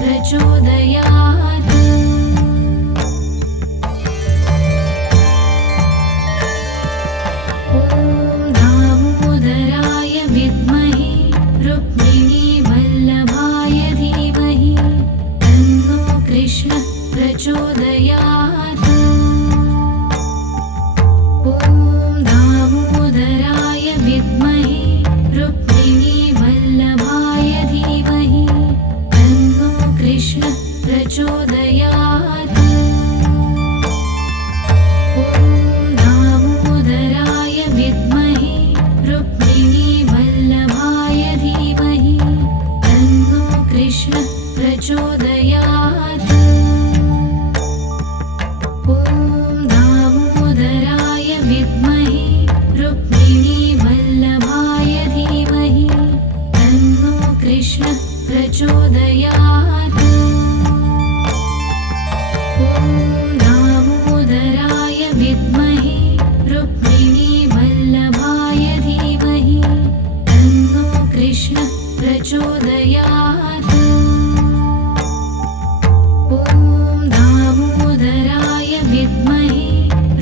प्रचोदयात्। ॐ दामोदराय विद्महे रुक्मिणीवल्लभाय धीमहि तन्नो कृष्णः प्रचोदयात्। ॐ दामोदराय विद्महे रुक्मिणीवल्लभाय धीमहि तन्नो कृष्णः प्रचोदयात्। ॐ दामोदराय विद्महे रुक्मिणीवल्लभाय धीमहि तन्नो कृष्णः प्रचोदयात्। ॐ दामोदराय विद्महे रुक्मिणीवल्लभाय धीमहि तन्नो कृष्णः प्रचोदयात्। ॐ दामोदराय विद्महे रुक्मिणीवल्लभाय धीमहि तन्नो कृष्णः प्रचोदयात्। ॐ दामोदराय विद्महे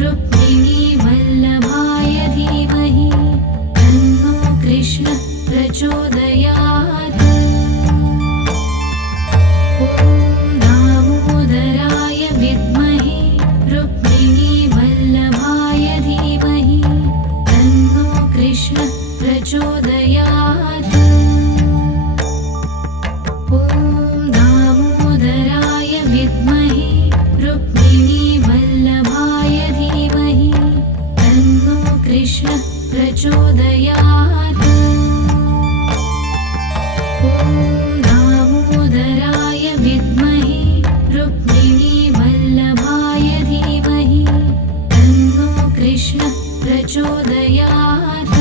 रुक्मिणीवल्लभाय धीमहि तन्नो कृष्णः प्रचोदयात्। ॐ दामोदराय विद्महे रुक्मिणीवल्लभाय धीमहि तन्नो कृष्णः प्रचोदयात्। ॐ दामोदराय विद्महे रुक्मिणीवल्लभाय धीमहि तन्नो कृष्णः प्रचोदयात्। ॐ दामोदराय विद्महे रुक्मिणीवल्लभाय धीमहि तन्नो कृष्णः प्रचोदयात्।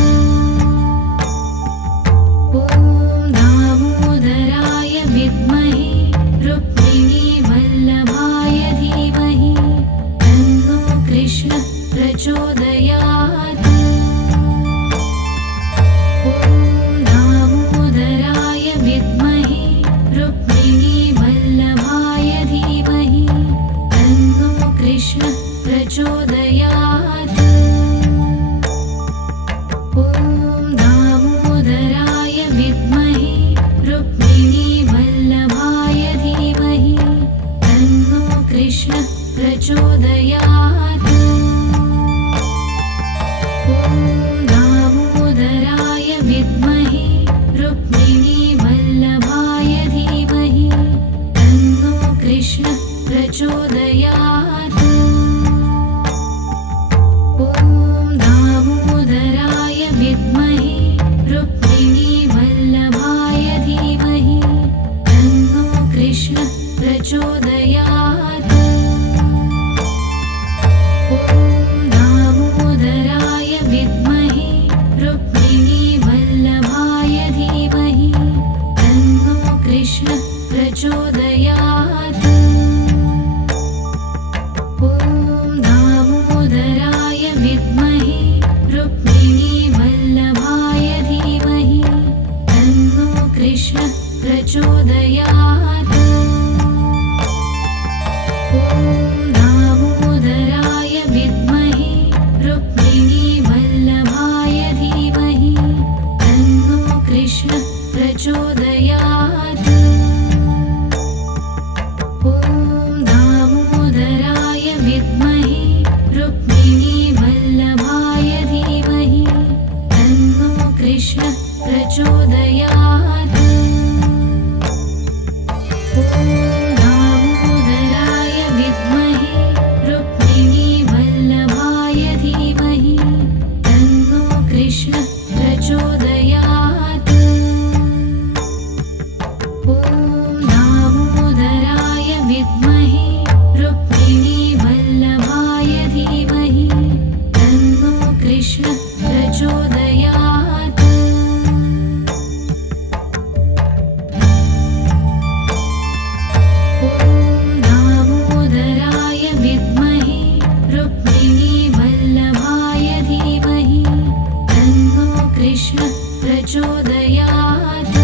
ॐ दामोदराय विद्महे रुक्मिणीवल्लभाय धीमहि तन्नो कृष्णः प्रचोदयात्। ॐ दामोदराय विद्महे रुक्मिणीवल्लभाय धीमहि तन्नो कृष्णः प्रचोदयात्। ॐ दामोदराय विद्महे रुक्मिणीवल्लभाय धीमहि तन्नो कृष्णः प्रचोदयात्। ॐ दामोदराय विद्महे रुक्मिणीवल्लभाय धीमहि तन्नो कृष्णः प्रचोदयात्। ॐ दामोदराय विद्महे रुक्मिणीवल्लभाय धीमहि तन्नो कृष्णः प्रचोदयात्। ॐ दामोदराय विद्महे रुक्मिणीवल्लभाय धीमहि तन्नो कृष्णः प्रचोदयात्। ॐ दामोदराय विद्महे रुक्मिणीवल्लभाय धीमहि तन्नो कृष्णः प्रचोदयात्। ॐ दामोदराय विद्महे रुक्मिणीवल्लभाय धीमहि तन्नो कृष्णः प्रचोदयात्। ॐ दामोदराय विद्महे रुक्मिणीवल्लभाय धीमहि तन्नो कृष्णः प्रचोदयात्। ॐ दामोदराय विद्महे रुक्मिणीवल्लभाय धीमहि तन्नो कृष्णः प्रचोदयात्। ॐ दामोदराय विद्महे रुक्मिणीवल्लभाय धीमहि तन्नो कृष्णः प्रचोदयात्। कृष्णः प्रचोदयात्। ॐ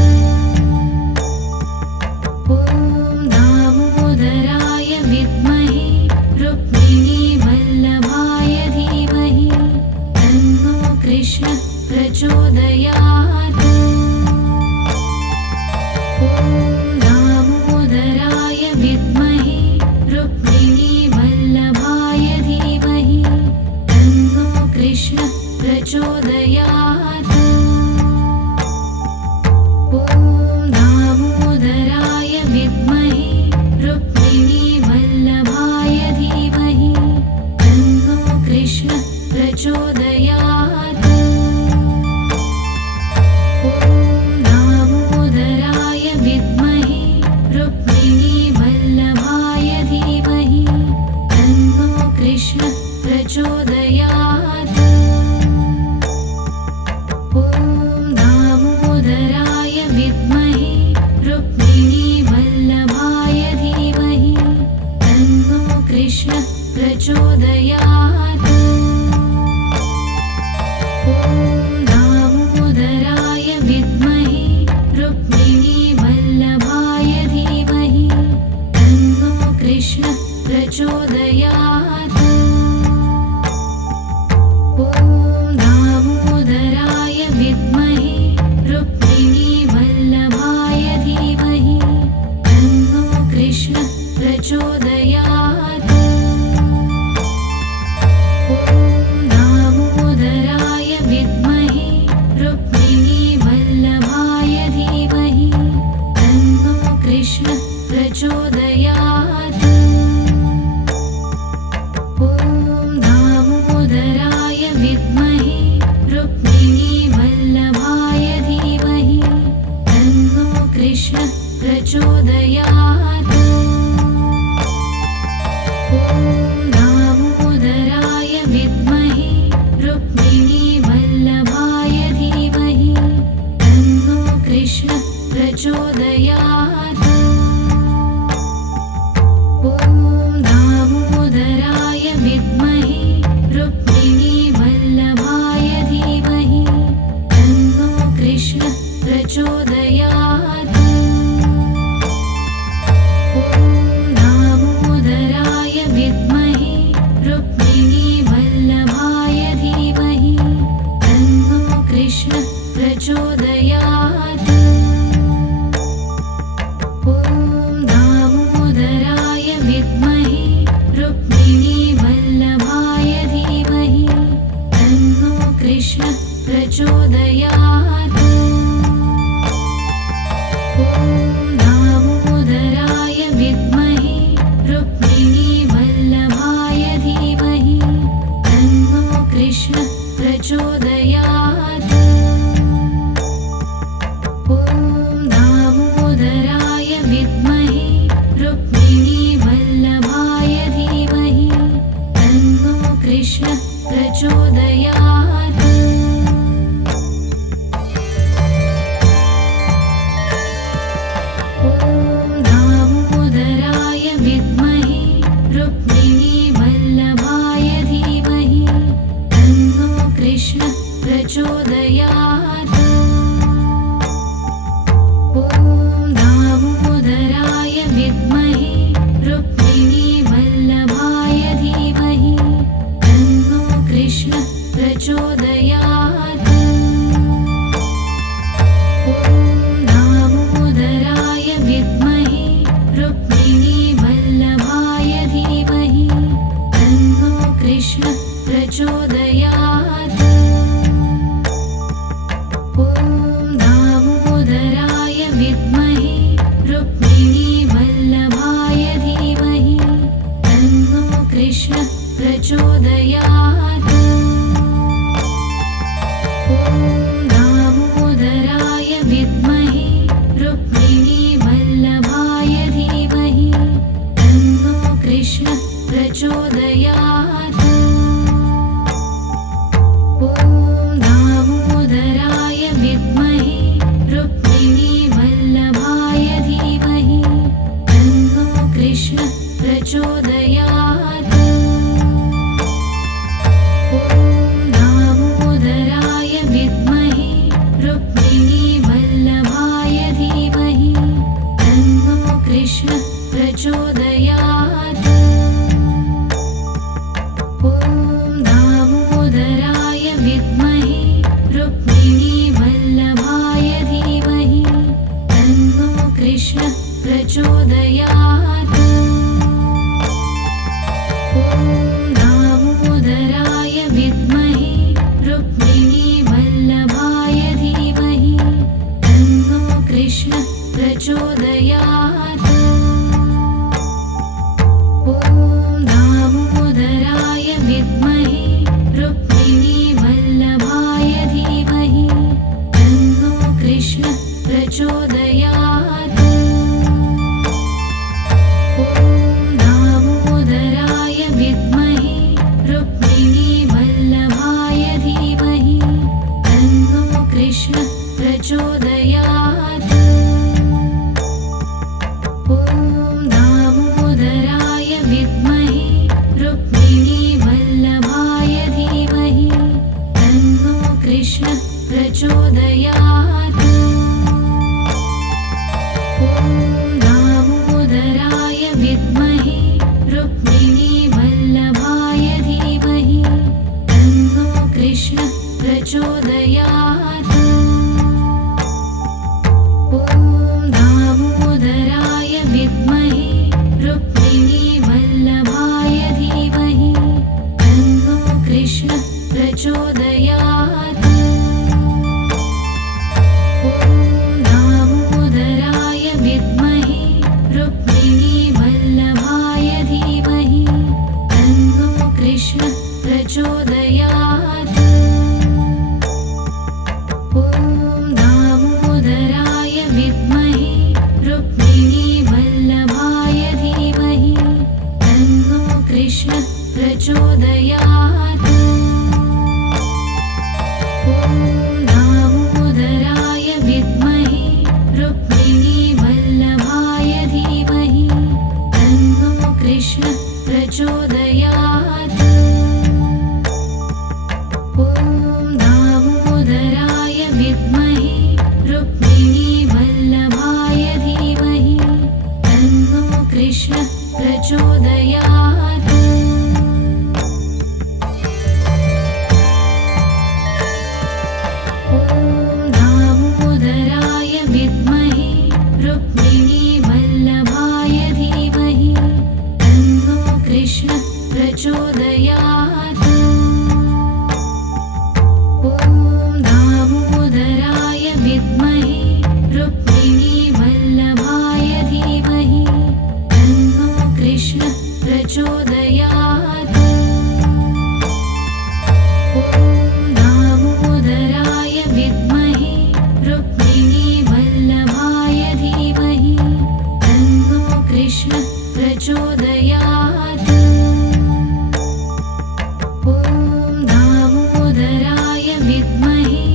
कृष्ण प्रचोदयात्। ॐ दामोदराय विद्महे रुक्मिणीवल्लभाय धीमहि तन्नो कृष्ण प्रचोदयात्। ॐ दामोदराय विद्महे रुक्मिणीवल्लभाय धीमहि तन्नो कृष्ण प्रचोदयात्। ॐ दामोदराय विद्महे रुक्मिणीवल्लभाय धीमहि तन्नो कृष्ण प्रचोदयात्। ॐ दामोदराय विद्महे रुक्मिणीवल्लभाय धीमहि तन्नो कृष्ण प्रचोदयात्। ॐ दामोदराय विद्महे रुक्मिणीवल्लभाय धीमहि तन्नो कृष्ण प्रचोदयात्। ॐ दामोदराय विद्महे रुक्मिणीवल्लभाय धीमहि तन्नो कृष्ण प्रचोदयात्। ॐ दामोदराय विद्महे रुक्मिणीवल्लभाय धीमहि तन्नो कृष्ण प्रचोदयात्। ॐ दामोदराय विद्महे रुक्मिणीवल्लभाय धीमहि तन्नो कृष्ण प्रचोदयात्। ॐ दामोदराय विद्महे रुक्मिणीवल्लभाय धीमहि तन्नो कृष्ण प्रचोदयात्। ॐ दामोदराय विद्महे रुक्मिणीवल्लभाय धीमहि तन्नो कृष्ण प्रचोदयात्। ॐ दामोदराय विद्महे रुक्मिणीवल्लभाय धीमहि तन्नो कृष्ण प्रचोदयात्। ॐ दामोदराय विद्महे रुक्मिणीवल्लभाय धीमहि तन्नो कृष्ण प्रचोदयात्। ॐ दामोदराय विद्महे रुक्मिणीवल्लभाय धीमहि तन्नो कृष्ण प्रचोदयात्। ॐ दामोदराय विद्महे रुक्मिणीवल्लभाय धीमहि तन्नो कृष्ण प्रचोदयात्। ॐ दामोदराय विद्महे रुक्मिणीवल्लभाय धीमहि तन्नो कृष्ण प्रचोदयात्। ॐ दामोदराय विद्महे रुक्मिणीवल्लभाय धीमहि तन्नो कृष्ण प्रचोदयात्। ॐ दामोदराय विद्महे रुक्मिणीवल्लभाय धीमहि तन्नो कृष्ण प्रचोदयात्। ॐ दामोदराय विद्महे रुक्मिणीवल्लभाय धीमहि तन्नो कृष्ण प्रचोदयात्। ॐ प्रचोदयात् ॐ दामोदराय विद्महे रुक्मिणीवल्लभाय धीमहि तन्नो कृष्णः प्रचोदयात् ॐ दामोदराय विद्महे रुक्मिणीवल्लभाय धीमहि तन्नो कृष्णः प्रचोदयात् ॐ दामोदराय विद्महे रुक्मिणीवल्लभाय धीमहि तन्नो कृष्णः प्रचोदयात् ॐ दामोदराय विद्महे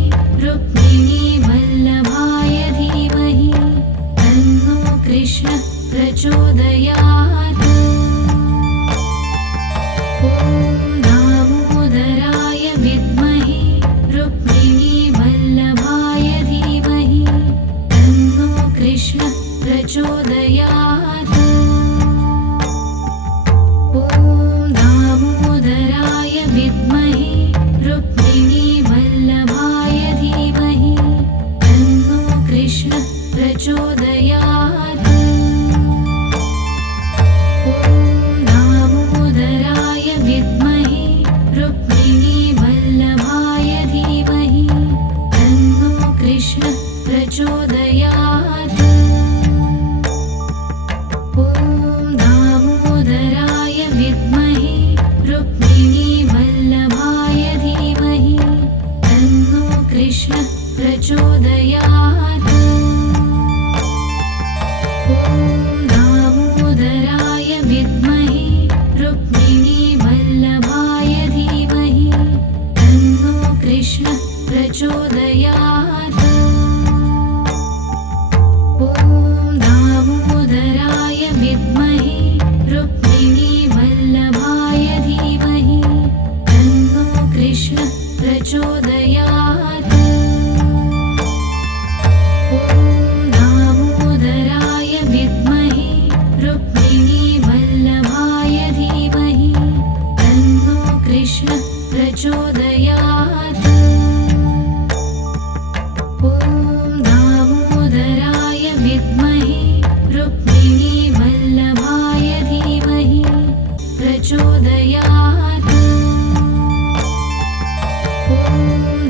रुक्मिणीवल्लभाय धीमहि तन्नो कृष्णः प्रचोदयात् ॐ दामोदराय विद्महे रुक्मिणीवल्लभाय धीमहि तन्नो कृष्णः प्रचोदयात् ॐ दामोदराय विद्महे रुक्मिणीवल्लभाय धीमहि तन्नो कृष्णः प्रचोदयात् ॐ दामोदराय विद्महे रुक्मिणीवल्लभाय धीमहि तन्नो कृष्णः प्रचोदयात् ॐ दामोदराय विद्महे रुक्मिणीवल्लभाय धीमहि तन्नो कृष्णः प्रचोदयात् ॐ दामोदराय विद्महे रुक्मिणीवल्लभाय धीमहि तन्नो कृष्णः प्रचोदयात् ॐ दामोदराय विद्महे रुक्मिणीवल्लभाय धीमहि तन्नो कृष्णः प्रचोदयात् ॐ दामोदराय विद्महे रुक्मिणीवल्लभाय धीमहि तन्नो कृष्णः प्रचोदयात् ॐ दामोदराय विद्महे रुक्मिणीवल्लभाय धीमहि प्रचोदयात् ॐ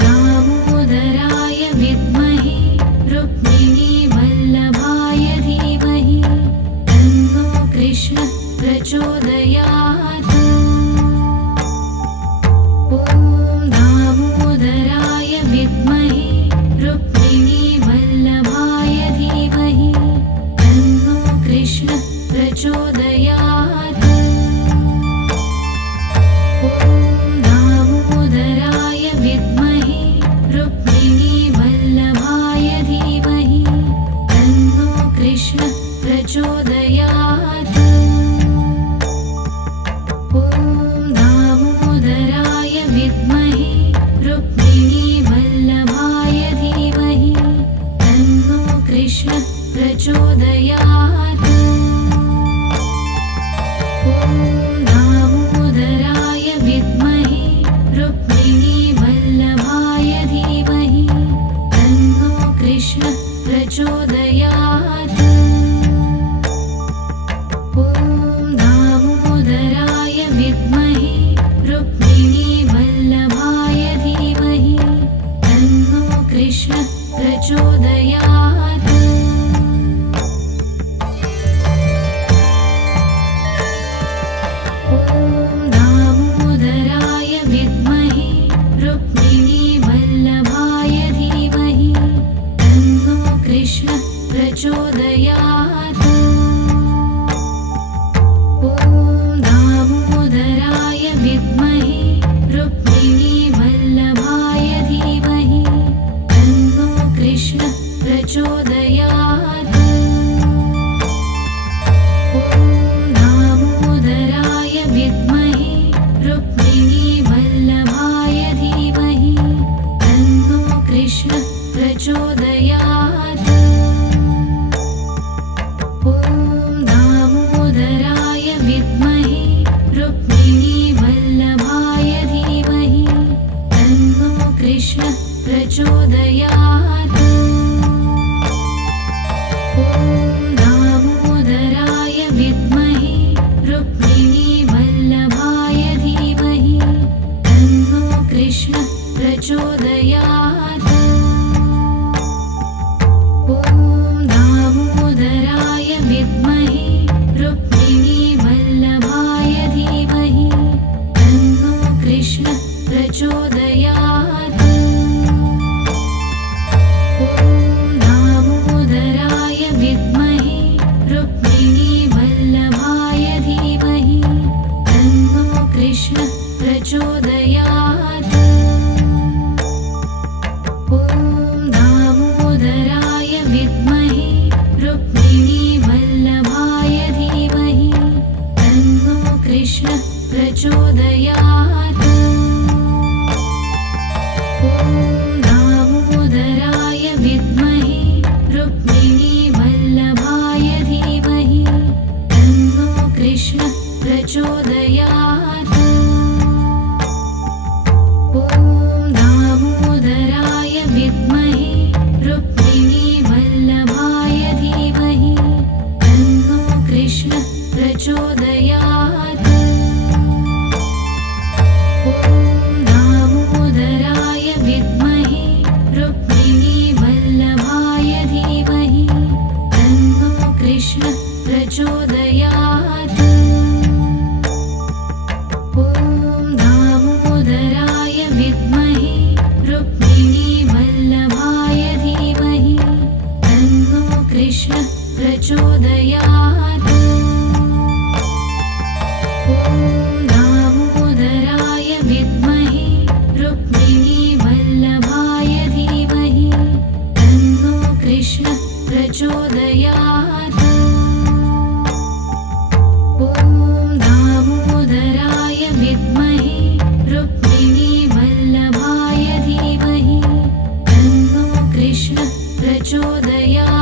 दामोदराय विद्महे रुक्मिणीवल्लभाय धीमहि तन्नो कृष्णः प्रचोदयात् ॐ दामोदराय विद्महे रुक्मिणीवल्लभाय धीमहि तन्नो कृष्णः प्रचोदयात् ॐ दामोदराय विद्महे रुक्मिणीवल्लभाय धीमहि तन्नो कृष्णः प्रचोदयात् ॐ दामोदराय विद्महे रुक्मिणीवल्लभाय धीमहि तन्नो कृष्णः प्रचोदयात् ॐ दामोदराय विद्महे रुक्मिणीवल्लभाय धीमहि तन्नो कृष्णः प्रचोदयात् ॐ दामोदराय विद्महे रुक्मिणीवल्लभाय धीमहि तन्नो कृष्णः प्रचोदयात् ॐ दामोदराय विद्महे रुक्मिणीवल्लभाय धीमहि तन्नो कृष्णः प्रचोदयात् ॐ दामोदराय विद्महे रुक्मिणीवल्लभाय धीमहि तन्नो कृष्णः प्रचोदयात् ॐ दामोदराय विद्महे रुक्मिणीवल्लभाय धीमहि तन्नो कृष्णः प्रचोदयात् ॐ दामोदराय प्रचोदयात् ॐ दामोदराय विद्महे रुक्मिणीवल्लभाय धीमहि तन्नो कृष्णः प्रचोदयात् ॐ दामोदराय विद्महे रुक्मिणीवल्लभाय धीमहि तन्नो कृष्णः प्रचोदयात् ॐ दामोदराय विद्महे रुक्मिणीवल्लभाय धीमहि तन्नो कृष्णः प्रचोदयात् ॐ दामोदराय विद्महे रुक्मिणीवल्लभाय धीमहि तन्नो कृष्णः प्रचोदयात् ॐ दामोदराय विद्महे रुक्मिणीवल्लभाय धीमहि तन्नो कृष्णः प्रचोदयात् ॐ दामोदराय विद्महे रुक्मिणीवल्लभाय धीमहि तन्नो कृष्णः प्रचोदयात्